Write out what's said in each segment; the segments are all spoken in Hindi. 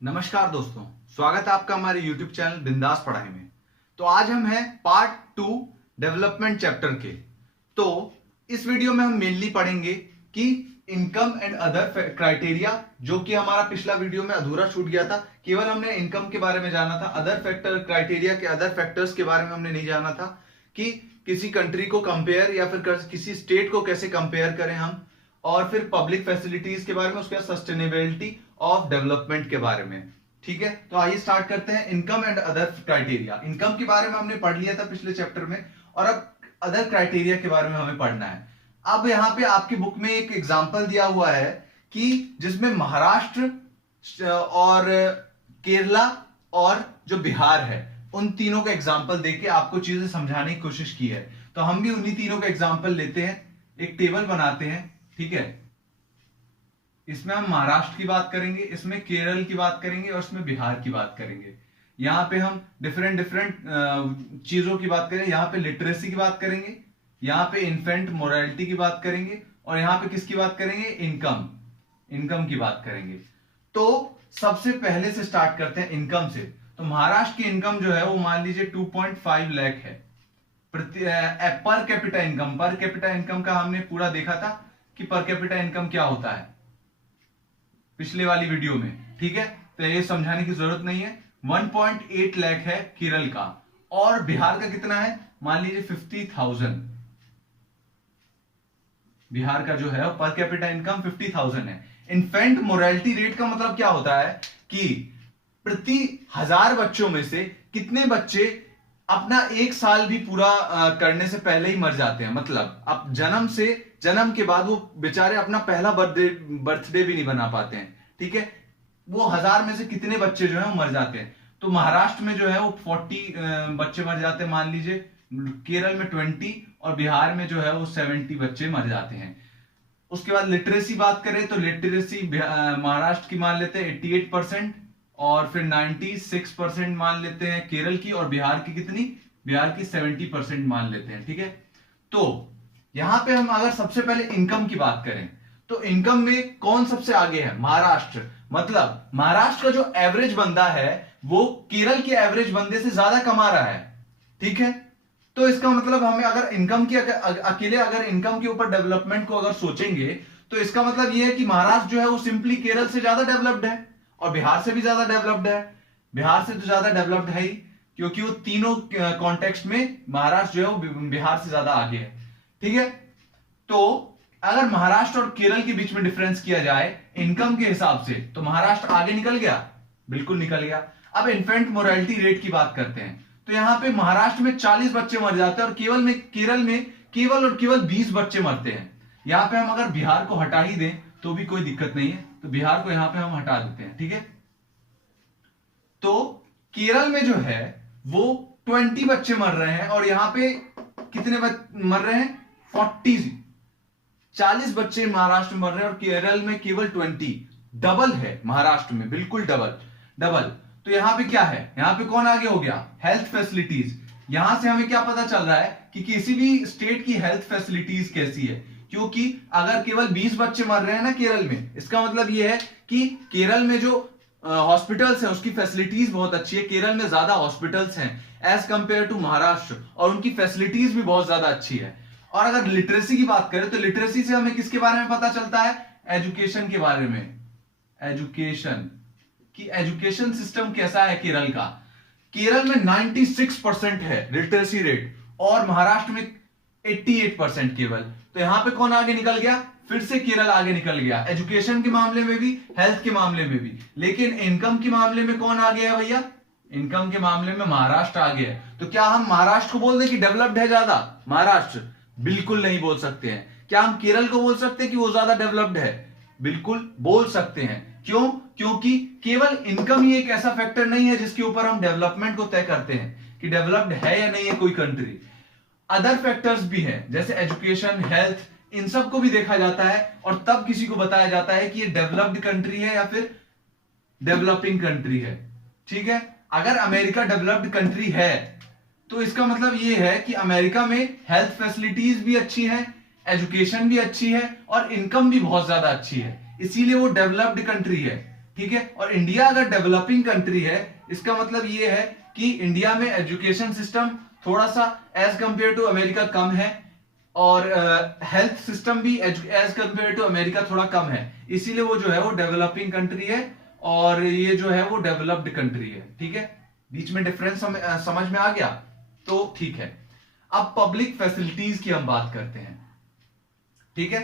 नमस्कार दोस्तों, स्वागत है आपका हमारे YouTube चैनल बिंदास पढ़ाई में। तो आज हम हैं पार्ट 2 डेवलपमेंट चैप्टर के। तो इस वीडियो में हम मेनली पढ़ेंगे कि इनकम एंड अदर क्राइटेरिया, जो कि हमारा पिछला वीडियो में अधूरा छूट गया था। केवल हमने इनकम के बारे में जाना था, अदर फैक्टर क्राइटेरिया के अदर फैक्टर्स के बारे में हमने नहीं जाना था कि किसी कंट्री को कंपेयर या फिर किसी स्टेट को कैसे कंपेयर करें हम, और फिर पब्लिक फैसिलिटीज के बारे में, उसके बाद सस्टेनेबिलिटी ऑफ डेवलपमेंट के बारे में। ठीक है, तो आइए स्टार्ट करते हैं। Income and other criteria, income के बारे में हमने पढ़ लिया था पिछले चैप्टर में, और अब अदर क्राइटेरिया के बारे में हमें पढ़ना है। अब यहाँ पे आपकी बुक में एक एग्जांपल दिया हुआ है कि जिसमें महाराष्ट्र और केरला और जो बिहार है, उन तीनों का एग्जाम्पल देके आपको चीजें समझाने की कोशिश की है। तो हम भी उन्हीं तीनों का एग्जाम्पल लेते हैं, एक टेबल बनाते हैं। ठीक है, इसमें हम महाराष्ट्र की बात करेंगे, इसमें केरल की बात करेंगे और इसमें बिहार की बात करेंगे। यहां पे हम डिफरेंट चीजों की बात करें। यहां पे लिटरेसी की बात करेंगे, यहां पे इन्फेंट मोरालिटी की बात करेंगे, और यहां पे किसकी बात करेंगे? इनकम की बात करेंगे। तो सबसे पहले से स्टार्ट करते हैं इनकम से। तो महाराष्ट्र की इनकम जो है वो मान लीजिए 2.5 लाख है per capita income. Per capita income का हमने पूरा देखा था कि पर कैपिटा इनकम क्या होता है पिछले वाली वीडियो में। ठीक है, तो ये समझाने की जरूरत नहीं है। 1.8 लाख है केरल का, और बिहार का कितना है? मान लीजिए 50,000। बिहार का जो है पर कैपिटा इनकम 50,000 है। इन्फेंट मोरालिटी रेट का मतलब क्या होता है कि प्रति 1000 बच्चों में से कितने बच्चे अपना 1 साल भी पूरा करने से पहले ही मर जाते हैं। मतलब अब जन्म के बाद वो बेचारे अपना पहला बर्थडे भी नहीं बना पाते हैं। ठीक है, वो 1000 में से कितने बच्चे जो है वो मर जाते हैं। तो महाराष्ट्र में जो है वो 40 बच्चे मर जाते हैं मान लीजिए, केरल में 20, और बिहार में जो है वो 70 बच्चे मर जाते हैं। उसके बाद लिटरेसी बात करें तो लिटरेसी महाराष्ट्र की मान लेते हैं 88%, और फिर 96% मान लेते हैं केरल की, और बिहार की कितनी? बिहार की 70% मान लेते हैं। ठीक है, तो यहां पे हम अगर सबसे पहले इनकम की बात करें तो इनकम में कौन सबसे आगे है? महाराष्ट्र। मतलब महाराष्ट्र का जो एवरेज बंदा है वो केरल के एवरेज बंदे से ज्यादा कमा रहा है। ठीक है, तो इसका मतलब हमें अगर इनकम की अकेले अगर इनकम के ऊपर डेवलपमेंट को अगर सोचेंगे तो इसका मतलब यह है कि महाराष्ट्र जो है वो सिंपली केरल से ज्यादा डेवलप्ड है, और बिहार से भी ज्यादा डेवलप्ड है। बिहार से तो ज्यादा डेवलप्ड है ही, क्योंकि वो तीनों कॉन्टेक्स्ट में महाराष्ट्र जो है वो बिहार से ज्यादा आगे है। ठीक है, तो अगर महाराष्ट्र और केरल के बीच में डिफरेंस किया जाए इनकम के हिसाब से तो महाराष्ट्र आगे निकल गया, बिल्कुल निकल गया। अब इन्फेंट मोरालिटी रेट की बात करते हैं तो यहां पे महाराष्ट्र में 40 बच्चे मर जाते हैं, और केरल में केवल 20 बच्चे मरते हैं। यहां पे हम अगर बिहार को हटा ही दें तो भी कोई दिक्कत नहीं है, तो बिहार को यहां पे हम हटा देते हैं। ठीक है, तो केरल में जो है वो 20 बच्चे मर रहे हैं, और यहां पे कितने मर रहे हैं? 40 बच्चे महाराष्ट्र में मर रहे हैं, और केरल में केवल 20। डबल है महाराष्ट्र में, बिल्कुल डबल। तो यहां पे क्या है? यहां पे कौन आगे हो गया? Health facilities. यहां से हमें क्या पता चल रहा है कि किसी भी स्टेट की हेल्थ फैसिलिटीज कैसी है, क्योंकि अगर केवल 20 बच्चे मर रहे हैं ना केरल में, इसका मतलब यह है कि केरल में जो हॉस्पिटल्स हैं उसकी फैसिलिटीज बहुत अच्छी है। केरल में ज्यादा हॉस्पिटल्स हैं एज कंपेयर टू महाराष्ट्र, और उनकी फैसिलिटीज भी बहुत ज्यादा अच्छी है। और अगर लिटरेसी की बात करें तो लिटरेसी से हमें किसके बारे में पता चलता है? एजुकेशन के बारे में। एजुकेशन सिस्टम कैसा है केरल का? केरल में 96% है लिटरेसी रेट, और महाराष्ट्र में 88% केवल। तो यहां पे कौन आगे निकल गया? फिर से केरल आगे निकल गया, एजुकेशन के मामले में भी, हेल्थ के मामले में भी। लेकिन इनकम के मामले में कौन आगे है भैया? इनकम के मामले में महाराष्ट्र आगे है। तो क्या हम महाराष्ट्र को बोल दें कि डेवलप्ड है ज्यादा? महाराष्ट्र बिल्कुल नहीं बोल सकते हैं। क्या हम केरल को बोल सकते हैं कि वो ज्यादा डेवलप्ड है? बिल्कुल बोल सकते हैं। क्यों? क्योंकि केवल इनकम ही एक ऐसा फैक्टर नहीं है जिसके ऊपर हम डेवलपमेंट को तय करते हैं कि डेवलप्ड है या नहीं है कोई कंट्री। अदर फैक्टर्स भी हैं, जैसे एजुकेशन, हेल्थ, इन सब को भी देखा जाता है, और तब किसी को बताया जाता है कि ये डेवलप्ड कंट्री है या फिर डेवलपिंग कंट्री है। ठीक है, अगर अमेरिका डेवलप्ड कंट्री है तो इसका मतलब ये है कि अमेरिका में हेल्थ फैसिलिटीज भी अच्छी हैं, एजुकेशन भी अच्छी है, और इनकम भी बहुत ज्यादा अच्छी है, इसीलिए वो डेवलप्ड कंट्री है। ठीक है। और इंडिया अगर डेवलपिंग कंट्री है, इसका मतलब ये है कि इंडिया में एजुकेशन सिस्टम थोड़ा सा एज कंपेयर टू अमेरिका कम है, और हेल्थ सिस्टम भी एज कंपेयर टू अमेरिका थोड़ा कम है, इसीलिए वो जो है वो डेवलपिंग कंट्री है और ये जो है वो डेवलप्ड कंट्री है। ठीक है, बीच में डिफरेंस समझ में आ गया? तो ठीक है, अब पब्लिक फैसिलिटीज की हम बात करते हैं। ठीक है,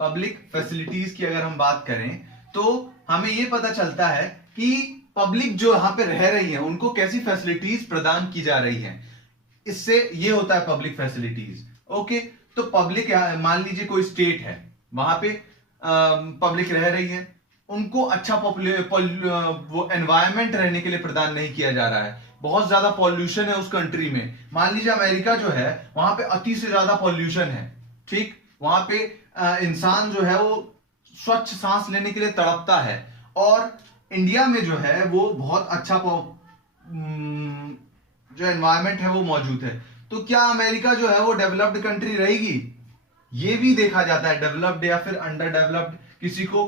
पब्लिक फैसिलिटीज की अगर हम बात करें तो हमें यह पता चलता है कि पब्लिक जो यहां पे रह रही है उनको कैसी फैसिलिटीज प्रदान की जा रही है, इससे ये होता है पब्लिक फैसिलिटीज। ओके, तो पब्लिक, मान लीजिए कोई स्टेट है, वहां पे पब्लिक रह रही है, उनको अच्छा वो एनवायरमेंट रहने के लिए प्रदान नहीं किया जा रहा है, बहुत ज्यादा पॉल्यूशन है उस कंट्री में। मान लीजिए अमेरिका जो है वहां पे अति से ज्यादा पॉल्यूशन है, ठीक, वहां पे इंसान जो है वो स्वच्छ सांस लेने के लिए तड़पता है, और इंडिया में जो है वो बहुत अच्छा जो एनवायरमेंट है वो मौजूद है। तो क्या अमेरिका जो है वो डेवलप्ड कंट्री रहेगी? ये भी देखा जाता है, डेवलप्ड या फिर अंडर डेवलप्ड किसी को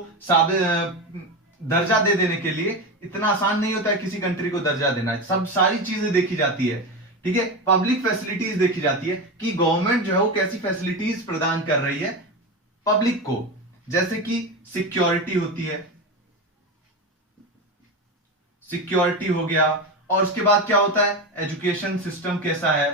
दर्जा दे देने के लिए इतना आसान नहीं होता है किसी कंट्री को दर्जा देना, सब सारी चीजें देखी जाती है। ठीक है, पब्लिक फैसिलिटीज देखी जाती है कि गवर्नमेंट जो है वो कैसी फैसिलिटीज प्रदान कर रही है पब्लिक को, जैसे कि सिक्योरिटी होती है, सिक्योरिटी हो गया, और उसके बाद क्या होता है, एजुकेशन सिस्टम कैसा है,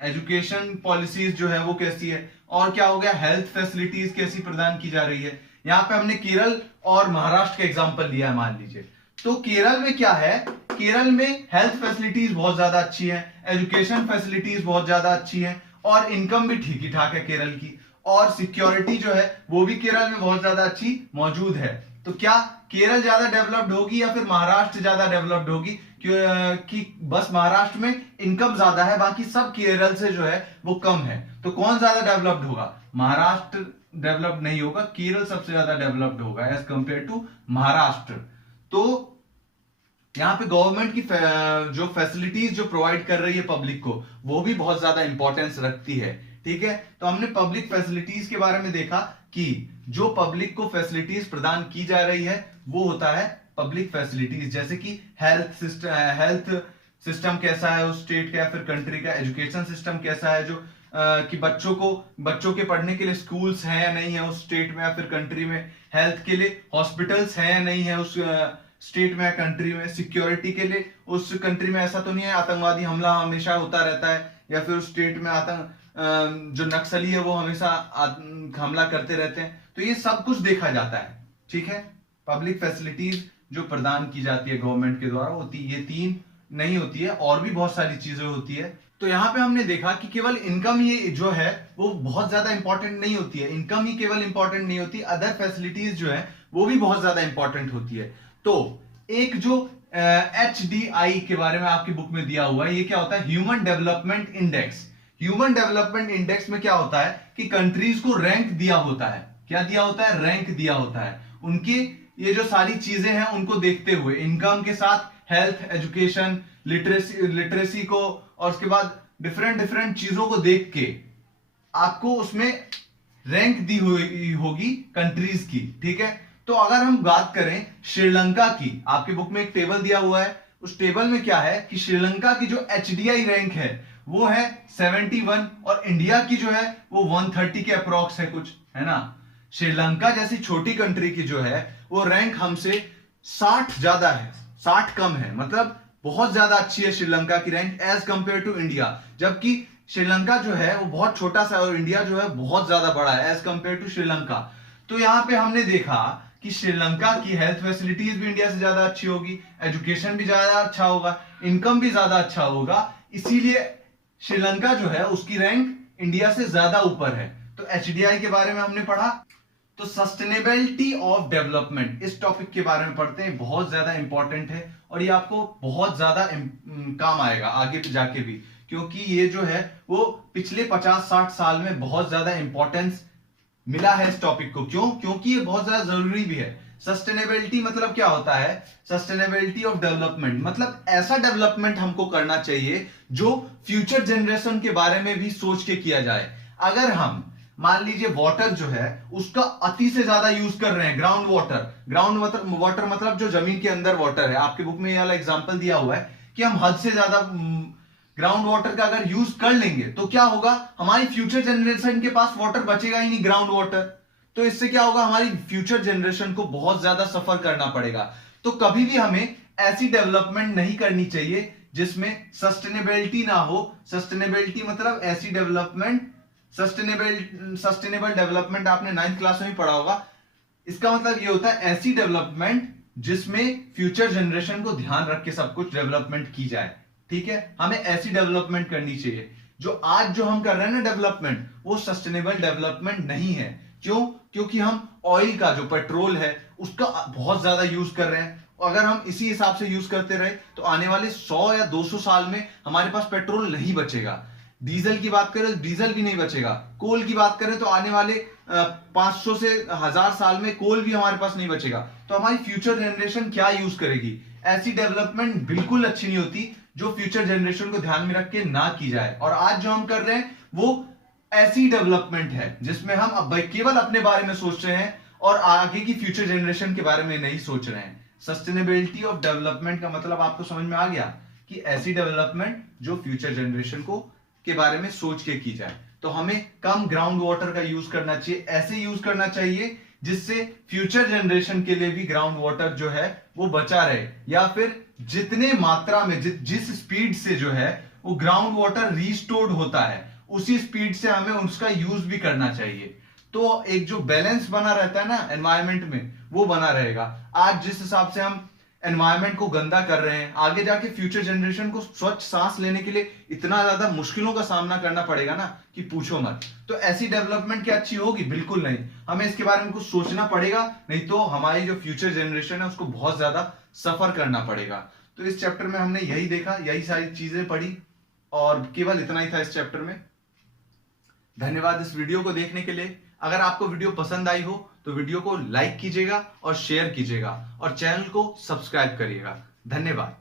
एजुकेशन पॉलिसीज जो है वो कैसी है, और क्या हो गया, हेल्थ फैसिलिटीज कैसी प्रदान की जा रही है। यहां पे हमने केरल और महाराष्ट्र का एग्जांपल लिया है, मान लीजिए, तो केरल में क्या है, केरल में हेल्थ फैसिलिटीज बहुत ज्यादा अच्छी है, एजुकेशन फैसिलिटीज बहुत ज्यादा अच्छी है, और इनकम भी ठीक ही ठाक है केरल की, और सिक्योरिटी जो है वो भी केरल में बहुत ज्यादा अच्छी मौजूद है। तो क्या केरल ज्यादा डेवलप्ड होगी या फिर महाराष्ट्र ज्यादा डेवलप्ड होगी? कि बस महाराष्ट्र में इनकम ज्यादा है, बाकी सब केरल से जो है वो कम है, तो कौन ज्यादा डेवलप्ड होगा? महाराष्ट्र डेवलप्ड नहीं होगा, केरल सबसे ज्यादा डेवलप्ड होगा एज कंपेयर टू महाराष्ट्र। तो यहां पे गवर्नमेंट की जो फैसिलिटीज जो प्रोवाइड कर रही है पब्लिक को, वो भी बहुत ज्यादा इंपॉर्टेंस रखती है। ठीक है, तो हमने पब्लिक फैसिलिटीज के बारे में देखा कि जो पब्लिक को फैसिलिटीज प्रदान की जा रही है वो होता है पब्लिक फैसिलिटीज, जैसे कि हेल्थ सिस्टम कैसा है उस स्टेट का या फिर कंट्री का, एजुकेशन सिस्टम कैसा है, जो कि बच्चों के पढ़ने के लिए स्कूल्स हैं या नहीं है उस स्टेट में या फिर कंट्री में, हेल्थ के लिए हॉस्पिटल्स हैं या नहीं है उस स्टेट में या कंट्री में, सिक्योरिटी के लिए उस कंट्री में ऐसा तो नहीं है आतंकवादी हमला हमेशा होता रहता है, या फिर उस स्टेट में जो नक्सली है वो हमेशा हमला करते रहते हैं। तो ये सब कुछ देखा जाता है। ठीक है, पब्लिक फैसिलिटीज जो प्रदान की जाती है गवर्नमेंट के द्वारा होती है, ये 3 नहीं होती है, और भी बहुत सारी चीजें होती है। तो यहां पे हमने देखा कि केवल इनकम ये जो है वो बहुत ज्यादा इंपॉर्टेंट नहीं होती है, इनकम ही केवल इंपॉर्टेंट नहीं होती, अदर फैसिलिटीज जो है वो भी बहुत ज्यादा इंपॉर्टेंट होती है। तो एक जो HDI के बारे में आपकी बुक में दिया हुआ है, ये क्या होता है, human development index. Human development index में क्या होता है कि कंट्रीज को रैंक दिया होता है, क्या दिया होता है, रैंक दिया होता है, उनके ये जो सारी चीजें हैं उनको देखते हुए, इनकम के साथ हेल्थ, एजुकेशन, लिटरेसी को, और उसके बाद डिफरेंट चीजों को देख के आपको उसमें रैंक दी हुई होगी कंट्रीज की। ठीक है, तो अगर हम बात करें श्रीलंका की, आपकी बुक में एक टेबल दिया हुआ है, उस टेबल में क्या है कि श्रीलंका की जो HDI रैंक है वो है 71, और इंडिया की जो है वो 130 के अप्रॉक्स है कुछ, है ना। श्रीलंका जैसी छोटी कंट्री की जो है वो रैंक हमसे 60 ज्यादा है, 60 कम है, मतलब बहुत ज्यादा अच्छी है श्रीलंका की rank as compare to India, जबकि श्रीलंका जो है वो बहुत छोटा सा और इंडिया जो है बहुत ज्यादा बड़ा है एज कंपेयर टू श्रीलंका। तो यहां पे हमने देखा कि श्रीलंका की हेल्थ फैसिलिटीज भी इंडिया से ज्यादा अच्छी होगी, एजुकेशन भी ज्यादा अच्छा होगा, इनकम भी ज्यादा अच्छा होगा, इसीलिए श्रीलंका जो है उसकी रैंक इंडिया से ज्यादा ऊपर है। तो HDI के बारे में हमने पढ़ा। तो सस्टेनेबिलिटी ऑफ डेवलपमेंट, इस टॉपिक के बारे में पढ़ते हैं, बहुत ज्यादा इंपॉर्टेंट है और ये आपको बहुत ज्यादा काम आएगा आगे जाके भी, क्योंकि ये जो है वो पिछले 50-60 साल में बहुत ज्यादा इंपॉर्टेंस मिला है इस टॉपिक को। क्यों? क्योंकि ये बहुत ज्यादा जरूरी भी है। सस्टेनेबिलिटी मतलब क्या होता है, सस्टेनेबिलिटी ऑफ डेवलपमेंट मतलब ऐसा डेवलपमेंट हमको करना चाहिए जो फ्यूचर जनरेशन के बारे में भी सोच के किया जाए। अगर हम मान लीजिए वाटर जो है उसका अति से ज्यादा यूज कर रहे हैं, ग्राउंड वाटर मतलब जो जमीन के अंदर वाटर है, आपके बुक में ये वाला एग्जांपल दिया हुआ है कि हम हद से ज्यादा ग्राउंड वाटर का अगर यूज कर लेंगे तो क्या होगा, हमारी फ्यूचर जनरेशन के पास वाटर बचेगा ही नहीं, ग्राउंड वाटर। तो इससे क्या होगा, हमारी फ्यूचर जनरेशन को बहुत ज्यादा सफर करना पड़ेगा। तो कभी भी हमें ऐसी डेवलपमेंट नहीं करनी चाहिए जिसमें सस्टेनेबिलिटी ना हो। सस्टेनेबिलिटी मतलब ऐसी डेवलपमेंट, सस्टेनेबल डेवलपमेंट आपने 9th क्लास में भी पढ़ा होगा। इसका मतलब ये होता है ऐसी डेवलपमेंट जिसमें फ्यूचर जनरेशन को ध्यान रख के सब कुछ डेवलपमेंट की जाए। ठीक है, हमें ऐसी डेवलपमेंट करनी चाहिए। जो आज जो हम कर रहे हैं ना डेवलपमेंट, वो सस्टेनेबल डेवलपमेंट नहीं है। क्यों? क्योंकि हम ऑयल का जो पेट्रोल है उसका बहुत ज्यादा यूज कर रहे हैं। अगर हम इसी हिसाब से यूज करते रहे तो आने वाले 100 या 200 साल में हमारे पास पेट्रोल नहीं बचेगा। डीजल की बात करें तो डीजल भी नहीं बचेगा। कोल की बात करें तो आने वाले 500 से 1000 साल में कोल भी हमारे पास नहीं बचेगा। तो हमारी फ्यूचर जनरेशन क्या यूज करेगी? ऐसी डेवलपमेंट बिल्कुल अच्छी नहीं होती जो फ्यूचर जनरेशन को ध्यान में रख के ना की जाए। और आज जो हम कर रहे हैं वो ऐसी डेवलपमेंट है जिसमें हम अब केवल अपने बारे में सोच रहे हैं और आगे की फ्यूचर जनरेशन के बारे में नहीं सोच रहे हैं। सस्टेनेबिलिटी ऑफ डेवलपमेंट का मतलब आपको समझ में आ गया कि ऐसी डेवलपमेंट जो फ्यूचर जनरेशन को के बारे में सोच के की जाए। तो हमें कम ग्राउंड वाटर का यूज करना चाहिए, ऐसे यूज करना चाहिए जिससे फ्यूचर जनरेशन के लिए भी ग्राउंड वाटर जो है वो बचा रहे, या फिर जितने मात्रा में जिस स्पीड से जो है वो ग्राउंड वाटर रिस्टोर्ड होता है उसी स्पीड से हमें उसका यूज भी करना चाहिए। तो एक जो बैलेंस बना रहता है ना एनवायरमेंट में, वो बना रहेगा। आज जिस हिसाब से हम एनवायरमेंट को गंदा कर रहे हैं, आगे जाके फ्यूचर जनरेशन को स्वच्छ सांस लेने के लिए इतना ज्यादा मुश्किलों का सामना करना पड़ेगा ना कि पूछो मत। तो ऐसी डेवलपमेंट क्या अच्छी होगी? बिल्कुल नहीं। हमें इसके बारे में कुछ सोचना पड़ेगा, नहीं तो हमारी जो फ्यूचर जनरेशन है उसको बहुत ज्यादा सफर करना पड़ेगा। तो इस चैप्टर में हमने यही देखा, यही सारी चीजें पढ़ी और केवल इतना ही था इस चैप्टर में। धन्यवाद इस वीडियो को देखने के लिए। अगर आपको वीडियो पसंद आई हो तो वीडियो को लाइक कीजिएगा और शेयर कीजिएगा और चैनल को सब्सक्राइब करिएगा। धन्यवाद।